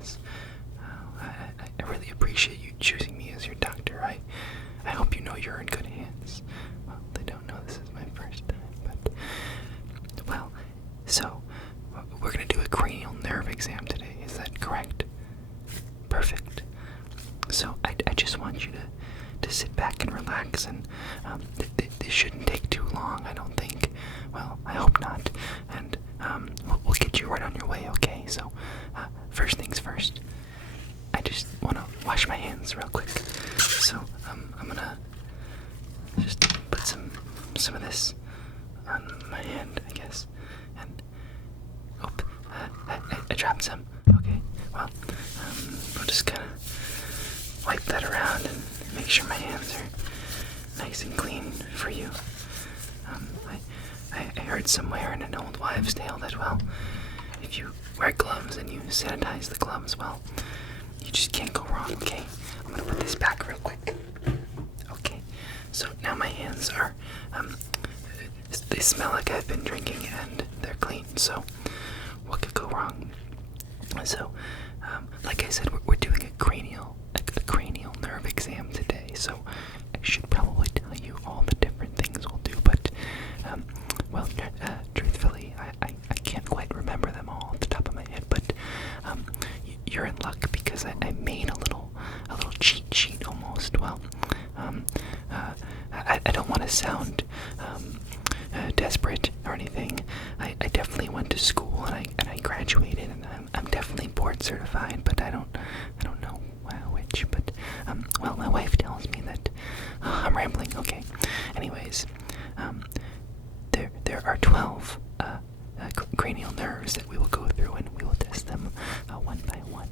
yes. I really appreciate you choosing me as your doctor. I hope you know you're in good hands. Well, they don't know this is my first time, but... Well, so, we're gonna do a cranial nerve exam today, is that correct? Perfect. So, I just want you to sit back and relax, and this shouldn't take too long, I don't think. Well, I hope not. And we'll get you right on your way, okay? So, first things first, I just want to wash my hands real quick. So, I'm gonna just put some of this on my hand, I guess. And, I dropped some. Okay, well, we'll just kind of wipe that around and make sure my hands are nice and clean for you. I heard somewhere in an old wives' tale that, well, if you wear gloves and you sanitize the gloves, well, you just can't go wrong, okay? I'm gonna put this back real quick. Okay, so now my hands are, they smell like I've been drinking and they're clean, so what could go wrong? So, like I said, we're doing a cranial nerve exam today, so I should probably tell you all the different things we'll do, but, well, truthfully, I can't quite remember them all off the top of my head, but, you're in luck because I made a little cheat sheet almost. Well, I don't want to sound, desperate or anything. I definitely went to school and I graduated, and I'm definitely board certified, but I don't know which, but, well, my wife tells me that, I'm rambling, okay. Anyways, there are 12, cranial nerves that we will go through, and we will test them, one by one.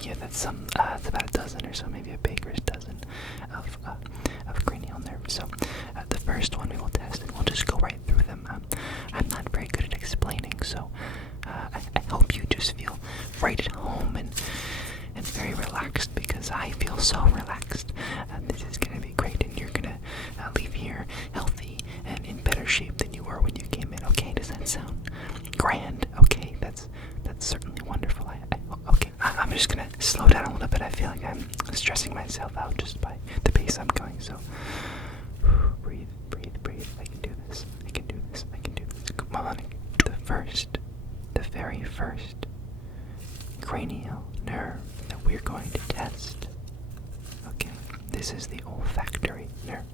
Yeah, that's about a dozen or so, maybe a baker's dozen of cranial nerves. So, the first one we will test, and we'll just go right through them. I'm not very good at explaining, so I hope you just feel right at home and very relaxed, because I feel so relaxed. This is gonna be great, and you're gonna leave here healthy and in better shape than you were when you came in. Okay, does that sound grand? Okay, that's certainly wonderful. Okay, I'm just gonna slow down a little bit. I feel like I'm stressing myself out just by the pace I'm going. So, breathe. I can do this. Come on. The very first cranial nerve that we're going to test. Okay, this is the olfactory nerve.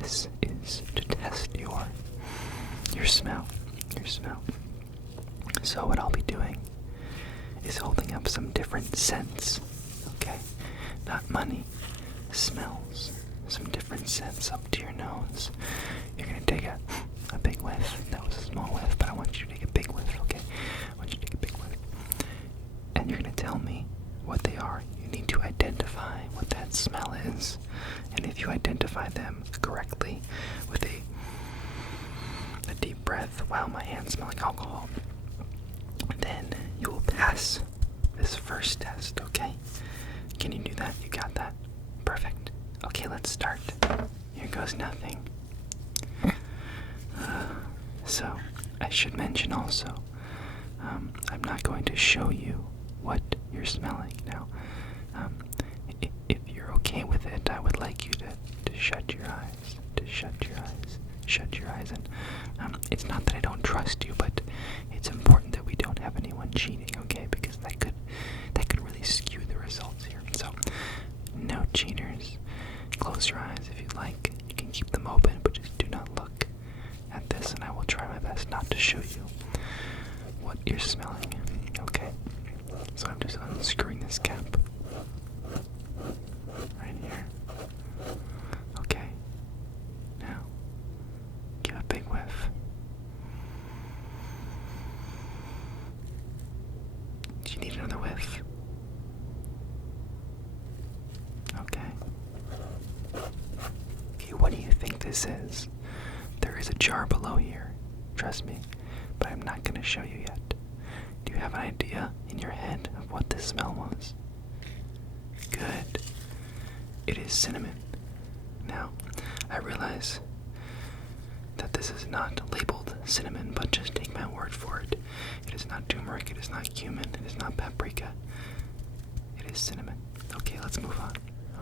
This is to test your smell. So what I'll be doing is holding up some different scents, okay? Not money, smells. Some different scents up to your nose. You're gonna take a big whiff. That was a small whiff, but I want you to take a big whiff, okay? I want you to take a big whiff. And you're gonna tell me what they are. You need to identify what that smell is. And if you identify them correctly with a deep breath, wow, my hands smell like alcohol, then you will pass this first test, okay? Can you do that? You got that? Perfect. Okay, let's start. Here goes nothing. So, I should mention also, I'm not going to show you what you're smelling now. If you're okay with it, I would like you to shut your eyes. Shut your eyes. And it's not that I don't trust you, but it's important that we don't have anyone cheating, okay? Because that could really skew the results here. So, no cheaters. Close your eyes if you'd like. You can keep them open, but just do not look at this, and I will try my best not to show you what you're smelling. Okay? So I'm just unscrewing this cap. Right here. Okay. Now, give a big whiff. Do you need another whiff? Okay. Okay, what do you think this is? There is a jar below here, trust me, but I'm not going to show you yet. Do you have an idea in your head of what this smell was? Good. It is cinnamon. Now, I realize this is not labeled cinnamon, but just take my word for it. It is not turmeric, it is not cumin, it is not paprika. It is cinnamon. Okay, let's move on.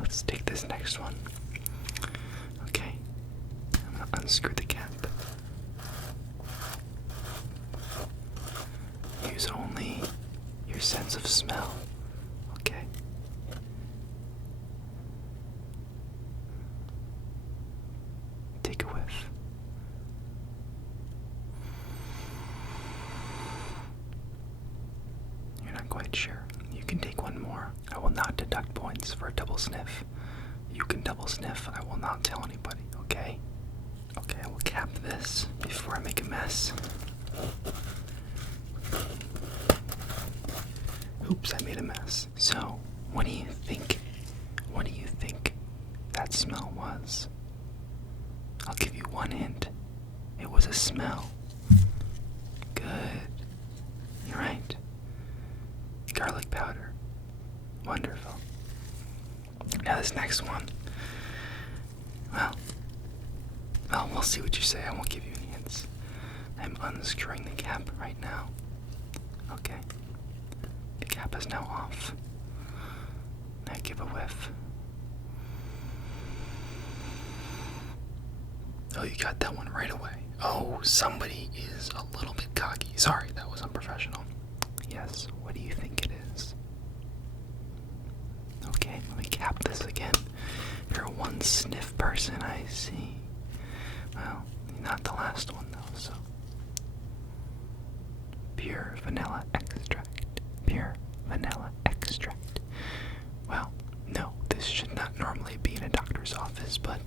Let's take this next one. Okay, I'm gonna unscrew the cap. Use only your sense of smell. Okay. Take a whiff. You're not quite sure. You can take one more. I will not deduct points for a double sniff. You can double sniff. I will not tell anybody, okay? Okay, I will cap this before I make a mess. Oops, I made a mess. So, what do you think? What do you think that smell was? I'll give you one hint. It was a smell. Good. You're right. Garlic powder. Wonderful. Now this next one. Well, we'll see what you say. I won't give you any hints. I'm unscrewing the cap right now. Okay. The cap is now off. Now give a whiff. Oh, you got that one right away. Oh, somebody is a little bit cocky. Sorry, that was unprofessional. Yes, what do you think it is? Okay, let me cap this again. You're a one sniff person, I see. Well, not the last one though, so. Pure vanilla extract. Pure vanilla extract. Well, no, this should not normally be in a doctor's office, but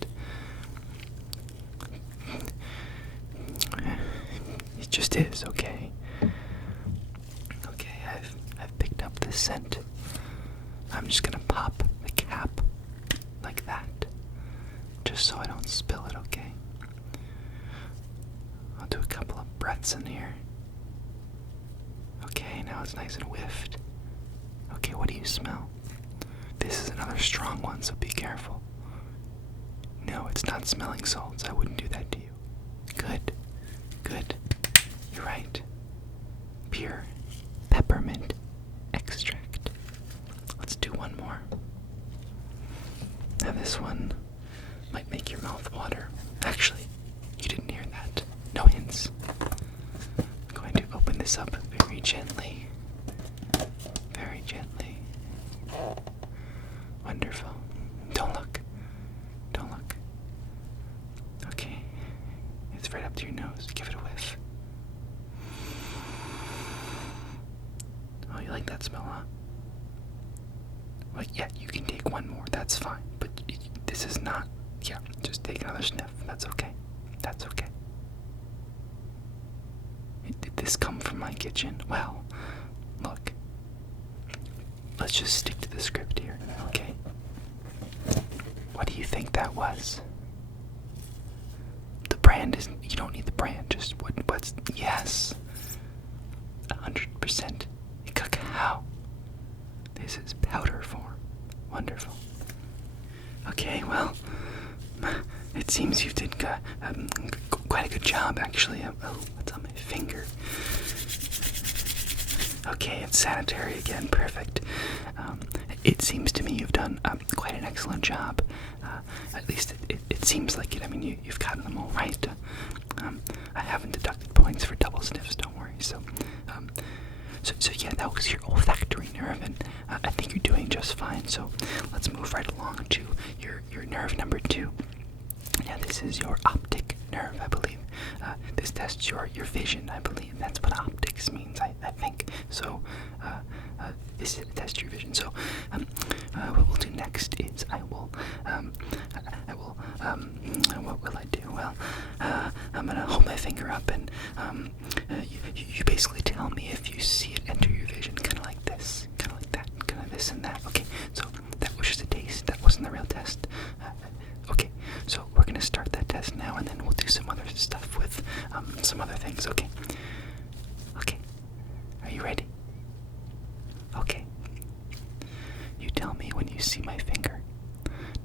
it just is, okay? Okay, I've picked up this scent. I'm just gonna pop the cap like that, just so I don't spill it, okay? I'll do a couple of breaths in here. Okay, now it's nice and whiffed. Okay, what do you smell? This is another strong one, so be careful. No, it's not smelling salts. I wouldn't do that to you. Good. Good. You're right. Pure peppermint extract. Let's do one more. Now this one might make your mouth water. Actually, you didn't hear that. No hints. I'm going to open this up very gently. Very gently. Wonderful. Don't look. Don't look. Okay. It's right up to your nose. Give it a whiff. Oh, you like that smell, huh? Well, yeah, you can take one more. That's fine. But this is not... Yeah, just take another sniff. That's okay. That's okay. Did this come from my kitchen? Well, look. Let's just stick to the script here, okay? What do you think that was? The brand isn't... You don't need the brand. Just what's... Yes. 100% cacao. This is powder form. Wonderful. Okay, well... It seems you did quite a good job, actually. Oh, what's on my finger? Okay, it's sanitary again. Perfect. It seems to me you've done quite an excellent job. At least it seems like it. I mean, you've gotten them all right. I haven't deducted points for double sniffs, don't worry. So yeah, that was your olfactory nerve, and I think you're doing just fine. So let's move right along to your nerve number 2. Yeah, this is your optic nerve, I believe. This tests your vision, I believe. That's what optics means, I think. So, this tests your vision. So, what we'll do next is what will I do? Well, I'm gonna hold my finger up and, you basically tell me if you see it enter your vision, kind of like this, kind of like that, kind of this and that. Okay, so that was just a taste. That wasn't the real test. Okay, so we're gonna start that test now, and then we'll do some other stuff with some other things. Okay. Okay. Are you ready? Okay. You tell me when you see my finger.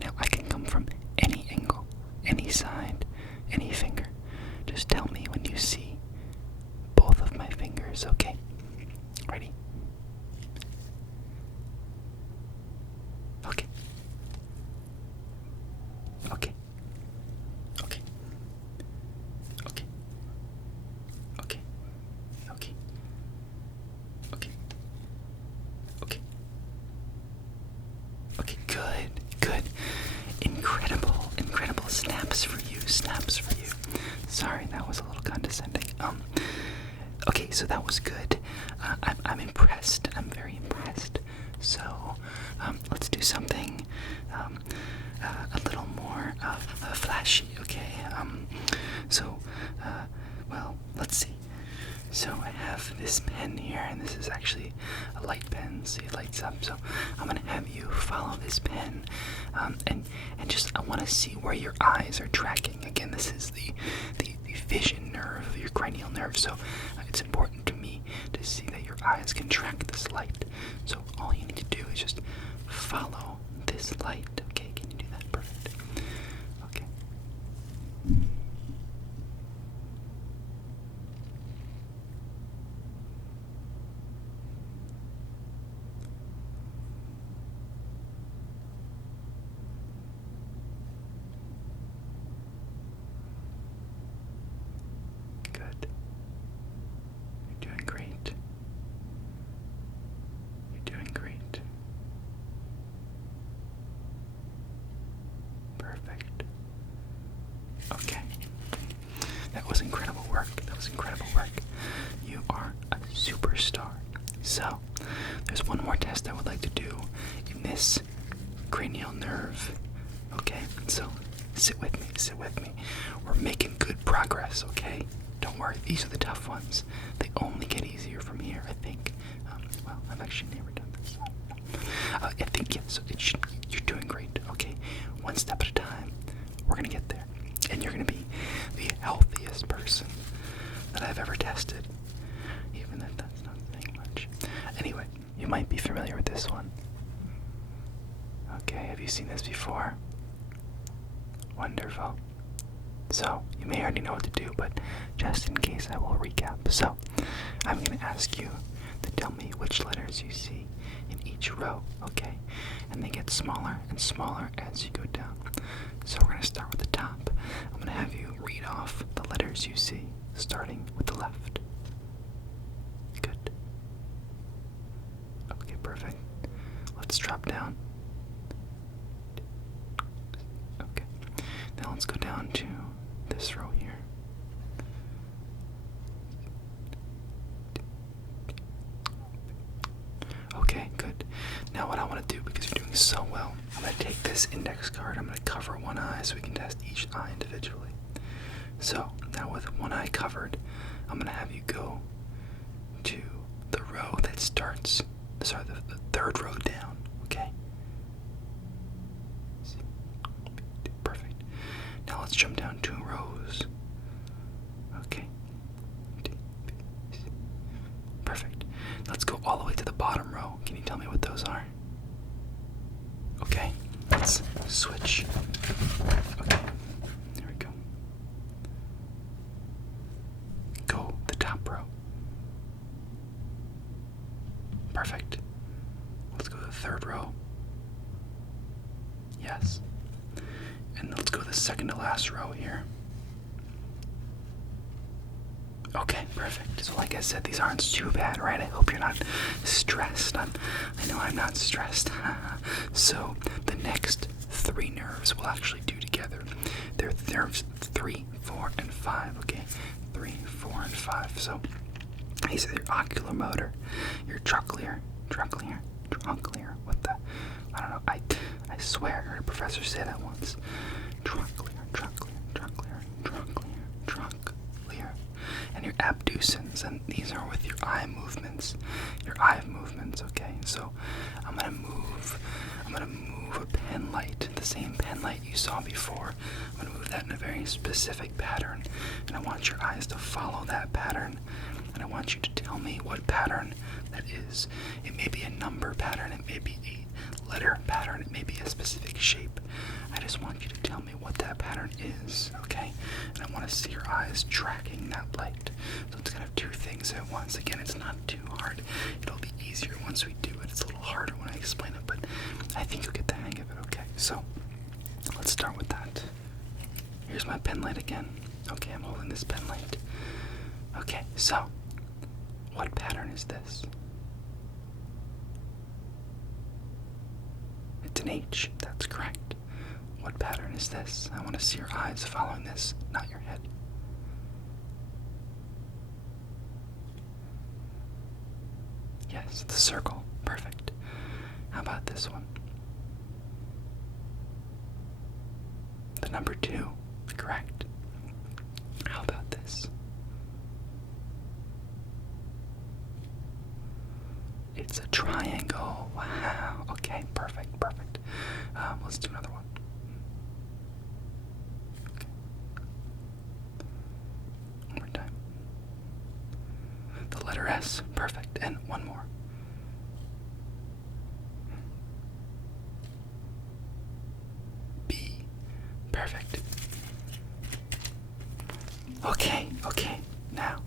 Now I can come from any angle, any side, any finger. snaps for you, snaps for you. Sorry, that was a little condescending. Okay, so that was good. I'm impressed. I'm very impressed. So, let's do something a little more flashy, okay? Well, let's see. So I have this pen here, and this is actually a light pen, so it lights up. So I'm gonna have you follow this pen, and just I want to see where your eyes are tracking. Again, this is the vision nerve, your cranial nerve. So it's important to me to see that your eyes can track this light. So all you need to do is just follow this light. Okay, can you do that? Perfect. Okay. Good. You're doing great. You're doing great. Perfect. Okay. That was incredible work. That was incredible work. You are a superstar. So, there's one more test I would like to do in this cranial nerve. Okay? So, sit with me, sit with me. We're making good progress, okay? Don't worry, these are the tough ones. They only get easier from here, I think. Well, I've actually never done this. I think, yeah, so you're doing great, okay? One step at a time. We're gonna get there. And you're gonna be the healthiest person that I've ever tested. Even if that's not saying much. Anyway, you might be familiar with this one. Okay, have you seen this before? Wonderful. So, you may already know what to do, but just in case I will recap. So, I'm going to ask you to tell me which letters you see in each row, okay? And they get smaller and smaller as you go down. So we're going to start with the top. I'm going to have you read off the letters you see, starting with the left. Good. Okay, perfect. Let's drop down. Okay. Now let's go down to this row here. Okay, good. Now what I want to do, because you're doing so well, I'm going to take this index card, I'm going to cover one eye so we can test each eye individually. So, now with one eye covered, I'm going to have you go to the row that starts, the third row down, okay? Perfect. Now let's jump down 2 rows. Okay. Perfect. Let's go all the way to the bottom row. Can you tell me what those are? Okay. Let's switch. Okay. There we go. Go the top row. Perfect. Let's go to the third row. Yes. And let's go to the second to last row here. Okay, perfect. So like I said, these aren't too bad, right? I hope you're not stressed. I know I'm not stressed. So the next 3 nerves we'll actually do together. They're nerves 3, 4, and 5, okay? 3, 4, and 5. So these are your ocular motor, your trochlear, what the, I don't know, I swear I heard a professor say that once. Trochlear. And your abducens, and these are with your eye movements, okay? So I'm gonna move a pen light, the same pen light you saw before. I'm gonna move that in a very specific pattern, and I want your eyes to follow that pattern, and I want you to tell me what pattern that is. It may be a number pattern, it may be a letter pattern, it may be a specific shape. I just want you to tell me what that pattern is, okay? And I want to see your eyes tracking that light. So it's kind of 2 things at once. Again, it's not too hard. It'll be easier once we do it. It's a little harder when I explain it, but I think you'll get the hang of it, okay? So let's start with that. Here's my pen light again. Okay, I'm holding this pen light. Okay, so what pattern is this? It's an H, that's correct. What pattern is this? I want to see your eyes following this, not your head. Yes, the circle. Perfect. How about this one? The number 2. Correct. How about this? It's a triangle. Wow. Okay, perfect. Let's do another one. Okay. One more time. The letter S. Perfect. And one more. B. Perfect. Okay. Now,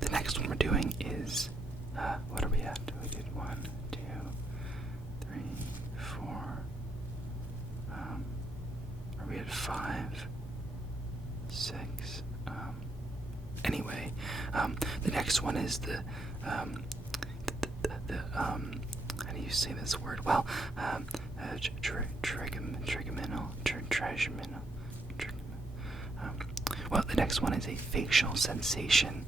the next one we're doing is, what are we at? We did 1, 2, 3, 4. Are we at 5, 6? Anyway, the next one is the how do you say this word? Well, trigeminal. Well, the next one is a facial sensation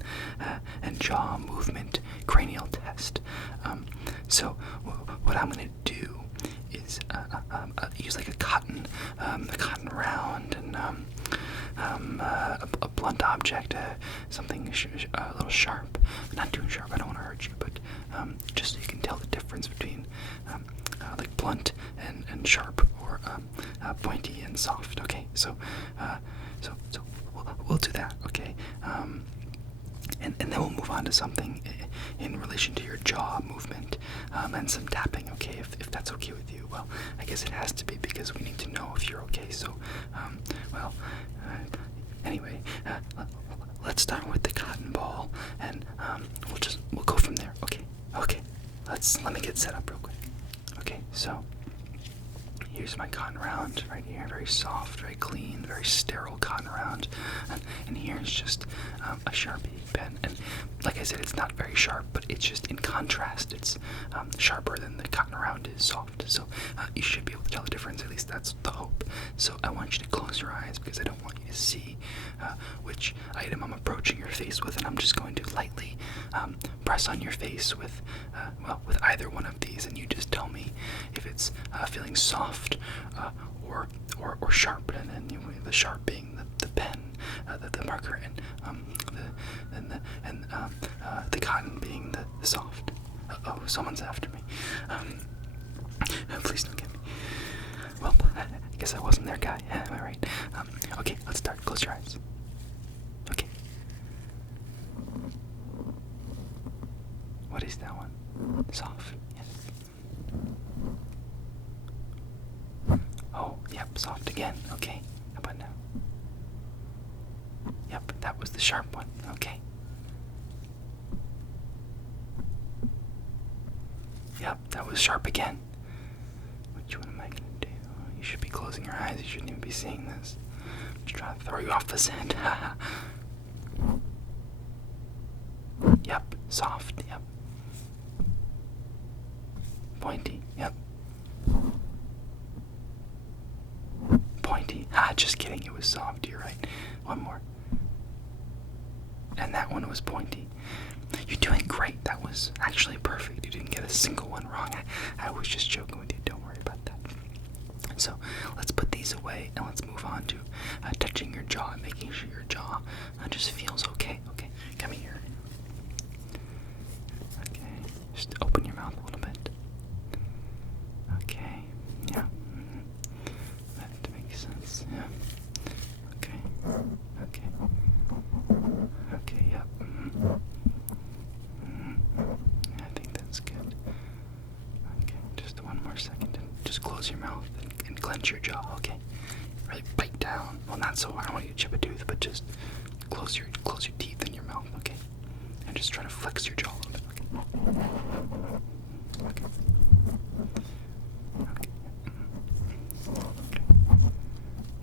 and jaw movement cranial test. So what I'm going to do is use like a cotton round and a blunt object, something a little sharp, not too sharp. I don't want to hurt you, but just so you can tell the difference between like blunt and sharp, or pointy and soft. Okay, so we'll do that. Okay, and then we'll move on to something in relation to your jaw movement and some tapping. Okay, if that's okay with you. Well, I guess it has to be, because we need to know if you're okay. So, anyway, let's start with the cotton ball, and we'll go from there. Okay. Let me get set up real quick. Okay, so here's my cotton round right here, very soft, very clean, very sterile cotton round, and here's just a Sharpie pen. And like I said, it's not very sharp, but it's just in contrast. It's sharper than the cotton round is soft. So you should be able to tell the difference. At least that's the hope. So I want you to close your eyes, because I don't want you to see which item I'm approaching your face with, and I'm just going to lightly press on your face with either one of these, and you just tell me if it's feeling soft or sharp, and then the sharp being the pen, the marker, and the cotton being the soft. Oh, someone's after me. Please don't get me. Well, I guess I wasn't their guy. Am I right? Okay, let's start. Close your eyes. Okay. What is that one? Soft. Yes. Oh, yep, soft again. Okay. How about now? Yep, that was the sharp one. Okay. Yep, that was sharp again. Which one am I gonna do? You should be closing your eyes. You shouldn't even be seeing this. I'm just trying to throw you off the scent. Yep, soft. Yep. Pointy. Yep. Pointy. Just kidding. It was soft. You're right. One more. And that one was pointy. You're doing great. That was actually perfect. You didn't get a single one wrong. I was just joking with you. Don't worry about that. So let's put these away, and let's move on to touching your jaw and making sure your jaw just feels okay. Okay, come here. Okay, just open your mouth a little bit. Okay, yeah. That makes sense. Yeah. Okay. Yep. I think that's good. Okay, just one more second, and just close your mouth and clench your jaw. Okay, really bite down. Well, not so hard. I don't want you to chip a tooth, but just close your teeth in your mouth. Okay, and just try to flex your jaw a little bit. Okay.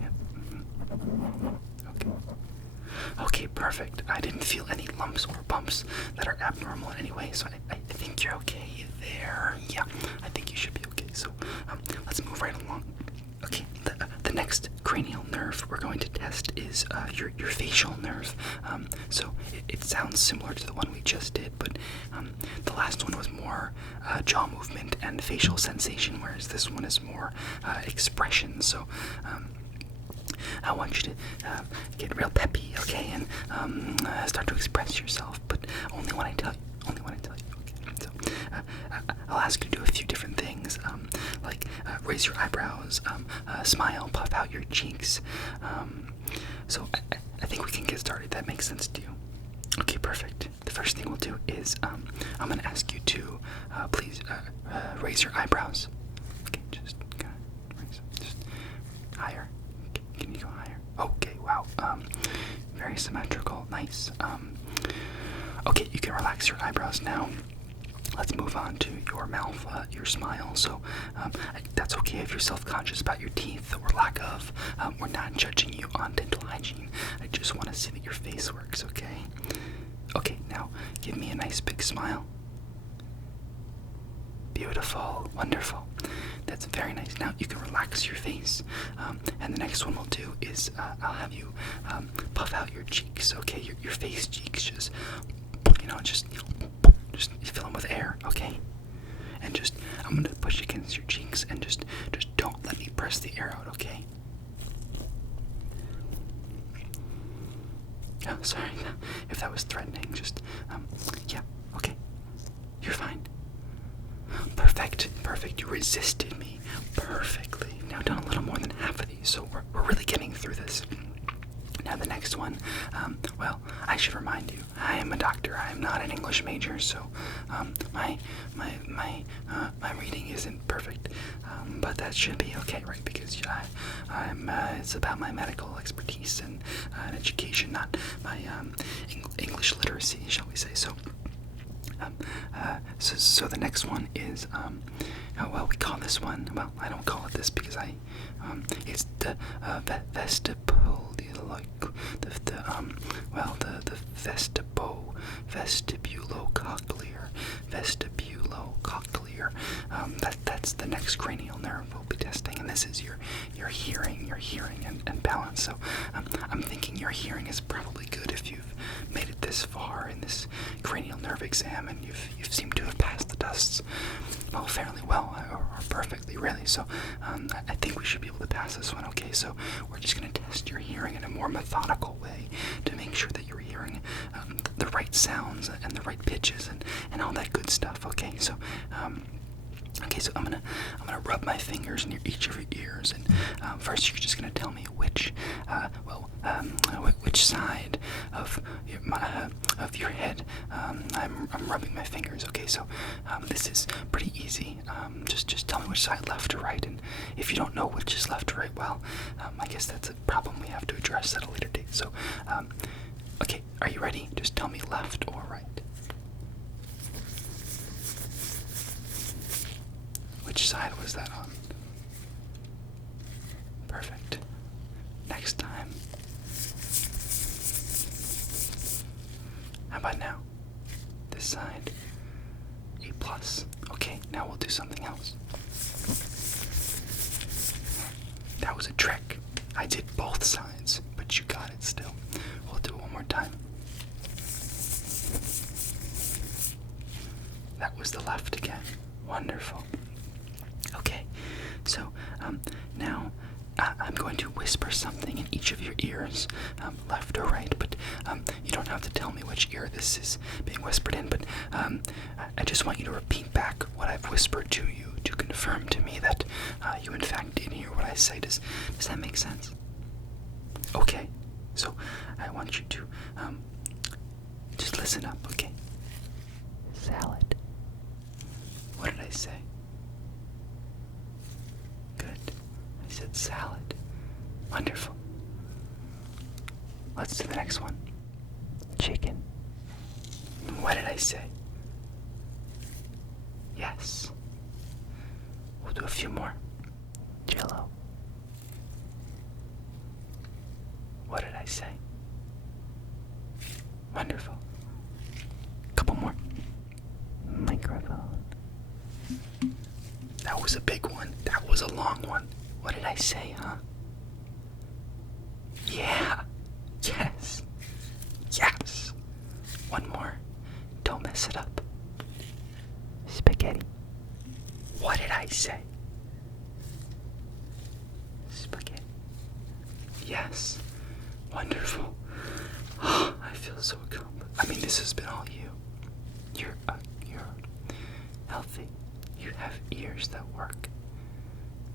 Yep. Okay. Okay, perfect. I didn't feel any lumps or bumps that are abnormal in any way, so I think you're okay there. Yeah, I think you should be okay. So let's move right along. Okay, the next cranial nerve we're going to test is your facial nerve. So it sounds similar to the one we just did, but the last one was more jaw movement and facial sensation, whereas this one is more expression. So I want you to get real peppy, okay, and start to express yourself, but only when I tell you. Only when I tell you. Okay. So I'll ask you to do a few different things, like raise your eyebrows, smile, puff out your cheeks. So I think we can get started. That makes sense to you? Okay, perfect. The first thing we'll do is I'm going to ask you to please raise your eyebrows. Okay, just raise them. Just higher. Okay, can you go higher? Okay, wow. Very symmetrical. Nice. Okay, you can relax your eyebrows now. Let's move on to your mouth, your smile. So that's okay if you're self-conscious about your teeth or lack of. We're not judging you on dental hygiene. I just want to see that your face works, okay? Okay, now give me a nice big smile. Beautiful, wonderful. That's very nice. Now you can relax your face. And the next one we'll do is I'll have you puff out your cheeks, okay? Your face cheeks, just fill them with air, okay? And I'm gonna push against your cheeks and just don't let me press the air out, okay? Oh, sorry, if that was threatening, yeah, okay. You're fine. Perfect, you resisted me perfectly. Now done a little more than half of these, so we're really getting through this. Now the next one, well, I should remind you, I am a doctor. I am not an English major, so my reading isn't perfect, but that should be okay, right? Because it's about my medical expertise and education, not my English literacy, shall we say? So the next one is, well, we call this one, well, I don't call it this because it's the vestibulocochlear. That's the next cranial nerve we'll be testing, and this is your hearing and balance. So I'm thinking your hearing is probably good if you've made it this far in this cranial nerve exam, and you've seemed to have passed the tests fairly well, or perfectly, really. So I think we should be able to pass this one, okay? So we're just going to test your hearing in a more methodical way to make sure that you're hearing the right sounds and the right pitches and all that good stuff, okay? So so I'm gonna rub my fingers near each of your ears, and first you're just gonna tell me which side of your head I'm rubbing my fingers. Okay, so this is pretty easy. Just tell me which side, left or right, and if you don't know which is left or right, well, I guess that's a problem we have to address at a later date. So, okay, are you ready? Just tell me left or right. Which side was that on? Perfect. Next time. How about now? This side. A+. Okay, now we'll do something else. That was a trick. I did both sides, but you got it still. We'll do it one more time. That was the left again. Wonderful. Okay, so now I'm going to whisper something in each of your ears, left or right, but you don't have to tell me which ear this is being whispered in, but I just want you to repeat back what I've whispered to you to confirm to me that you in fact did hear what I say. Does that make sense? Okay, so I want you to just listen up, okay? Salad. What did I say? Good. I said salad. Wonderful. Let's do the next one. Chicken. What did I say? Yes. We'll do a few more. Jello. What did I say? Wonderful. Couple more. Microphone. That was a big one. That was a long one. What did I say, huh? Yeah. Yes. Yes. One more. Don't mess it up. Spaghetti. What did I say? Spaghetti. Yes. Wonderful. Oh, I feel so accomplished. I mean, this has been all you. You're healthy. You have ears that work.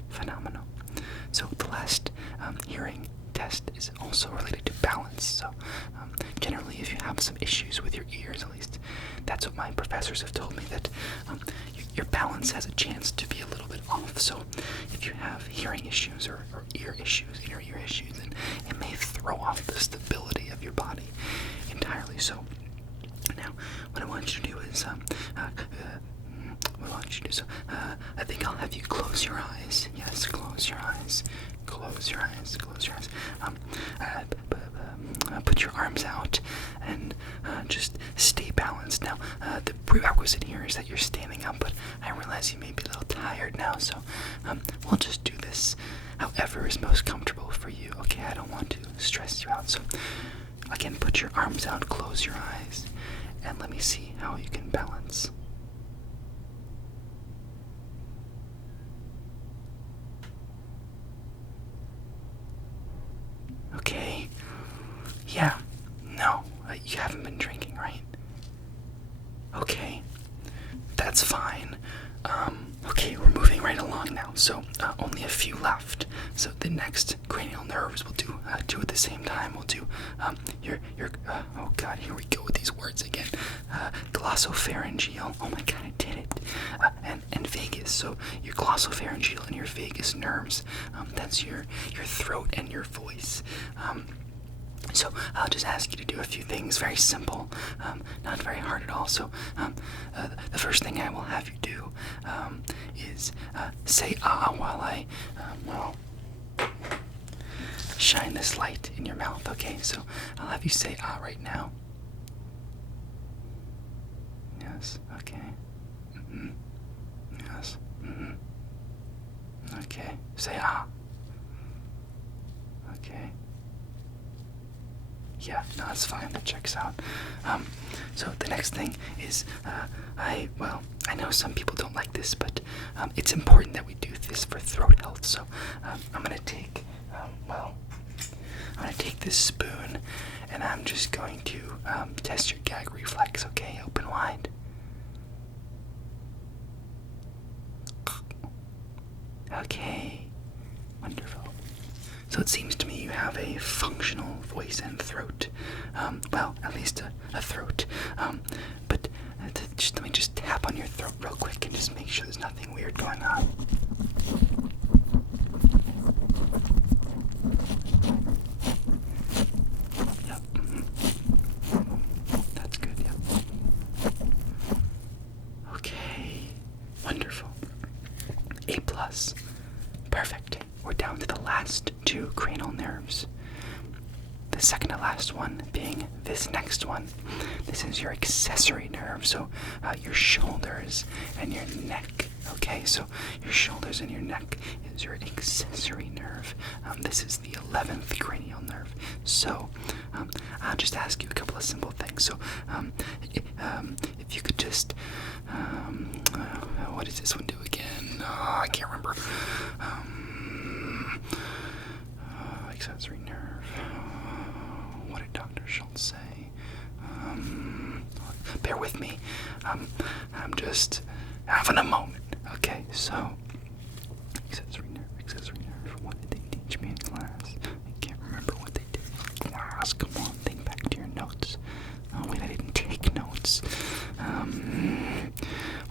Phenomenal. So the last hearing test is also related to balance. So generally, if you have some issues with your ears, at least that's what my professors have told me, that your balance has a chance to be a little bit off. So if you have hearing issues or ear issues, inner ear issues, then it may throw off the stability of your body entirely. So now, what I want you to do is, I think I'll have you close your eyes. Yes, close your eyes. Close your eyes. Close your eyes. Put your arms out and just stay balanced. Now, the prerequisite here is that you're standing up, but I realize you may be a little tired now, so we'll just do this however is most comfortable for you. Okay, I don't want to stress you out. So, again, put your arms out, close your eyes, and let me see how you can balance. Okay. Yeah. No, you haven't been drinking, right? Okay. That's fine. Okay, we're moving right along now. So, only a few left. So the next cranial nerves we'll do two at the same time. We'll do your oh god, here we go with these words again. Glossopharyngeal. Oh my god, I did it. And vagus. So your glossopharyngeal and your vagus nerves. That's your throat and your voice. So I'll just ask you to do a few things, very simple, not very hard at all. So the first thing I will have you do is say ah while I shine this light in your mouth. Okay, so I'll have you say ah right now. Yes. Okay. Mm-hmm. Yes. Mm-hmm. Okay. Say ah. Okay. Yeah, no, that's fine. That checks out. So the next thing is, I know some people don't like this, but it's important that we do this for throat health. So I'm gonna take, this spoon, and I'm just going to test your gag reflex. Okay, open wide. Okay, wonderful. So it seems to me you have a functional voice and throat. At least a throat. But let me just tap on your throat real quick and just make sure there's nothing weird going on. Yep. That's good, yep. Okay. Wonderful. A+. Perfect. We're down to the last two cranial nerves. The second to last one being this next one. This is your accessory nerve, so your shoulders and your neck. Okay, so your shoulders and your neck is your accessory nerve. This is the 11th cranial nerve. So I'll just ask you a couple of simple things. So if you could just, what does this one do again? I can't remember. Accessory nerve. What did Dr. Schultz say? Bear with me. I'm just having a moment. Okay, so accessory nerve. What did they teach me in class? I can't remember what they did in class. Come on, think back to your notes. Oh wait, I didn't take notes.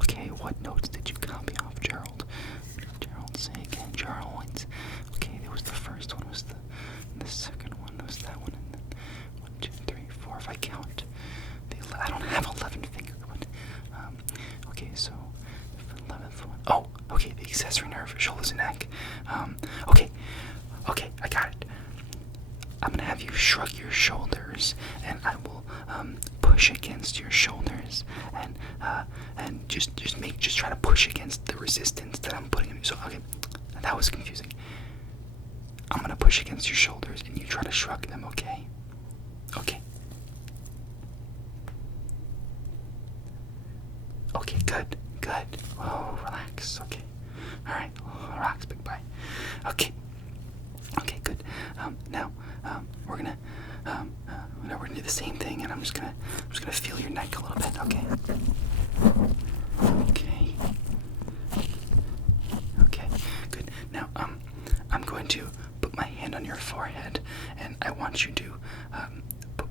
Okay, what notes did you copy off, Gerald? Gerald, say again, Gerald. Okay, there was the first one, was the second one, was that one, and then 1, 2, 3, 4. If I count, I don't have 11 fingers, but okay, so the 11th one. Oh, okay, the accessory nerve, shoulders and neck. Okay, I got it. I'm gonna have you shrug your shoulders, and I will push against your shoulders, and just try to push against the resistance that I'm putting in. So okay, that was confusing. I'm gonna push against your shoulders, and you try to shrug them, okay? Okay. Okay, good, good. Oh, relax, okay. Alright, relax, big boy. Okay. Okay, good. Now, we're gonna do the same thing, and I'm just gonna feel your neck a little bit, okay? Okay. Okay, good. Now, I'm going to put my hand on your forehead, and I want you to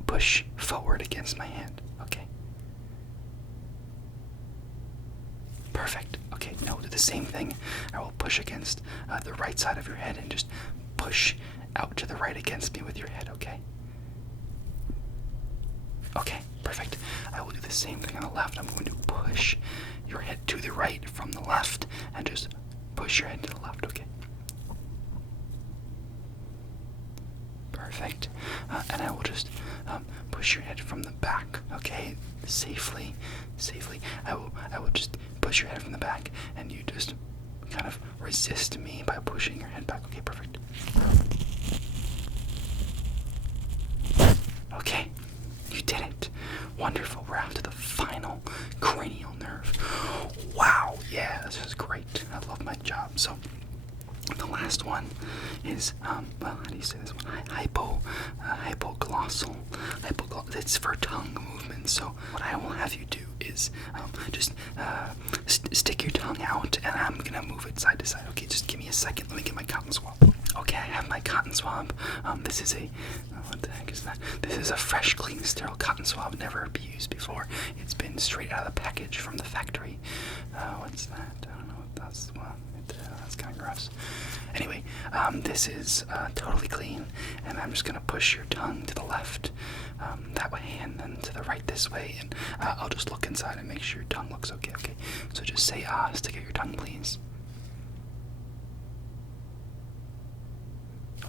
push forward against my hand, okay? Perfect. Okay, now we'll do the same thing. I will push against the right side of your head and just push out to the right against me with your head, okay? Okay, perfect. I will do the same thing on the left. I'm going to push your head to the right from the left and just push your head to the left, okay? Perfect. And I will just push your head from the back, okay? Safely. I will just push your head from the back, and you just kind of resist me by pushing your head back. Okay, perfect. Okay, you did it. Wonderful. We're after the final cranial nerve. Wow, yeah, this is great. I love my job. So the last one is, well, how do you say this one? Hypoglossal. It's for tongue movement. So what I will have you do is just stick your tongue out, and I'm gonna move it side to side. Okay, just give me a second. Let me get my cotton swab. Okay, I have my cotton swab. This is a what the heck is that? This is a fresh, clean, sterile cotton swab, never be used before. It's been straight out of the package from the factory. What's that? I don't know what that's. Well, that's kind of gross. Anyway, this is totally clean, and I'm just gonna push your tongue to the left that way, and then to the right this way, and I'll just look inside and make sure your tongue looks okay. Okay, so just say stick out your tongue, please.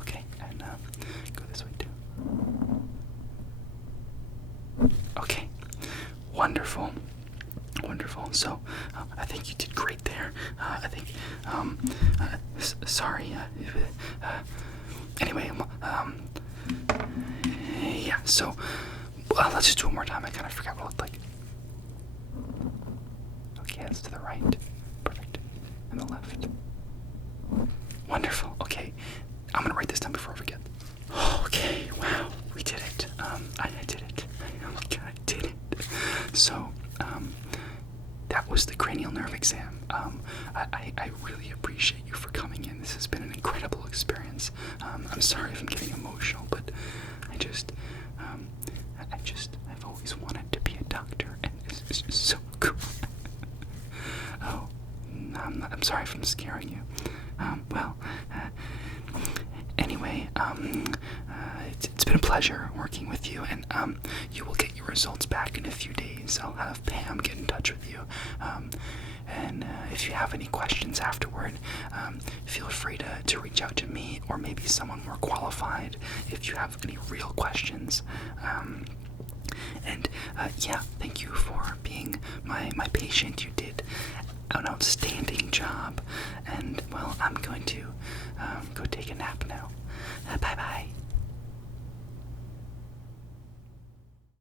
Okay, and go this way too. Okay, wonderful. So, I think you did great there. I think, sorry. Anyway, yeah, so, let's just do it one more time. I kind of forgot what it looked like. Okay, that's to the right. Perfect. And the left. Wonderful. Okay, I'm gonna write this down before I forget. Okay, wow, we did it. I did it. Oh my god, I did it. So, that was the cranial nerve exam. I really appreciate you for coming in. This has been an incredible experience. I'm sorry if I'm getting emotional, but I've always wanted to be a doctor, and this is just so cool. Oh, I'm sorry if I'm scaring you. Anyway, it's been a pleasure working with you, and you will get your results back in a few days. I'll have Pam get in touch with you, and if you have any questions afterward, feel free to reach out to me or maybe someone more qualified if you have any real questions. Yeah, thank you for being my patient. You did an outstanding job, and well, I'm going to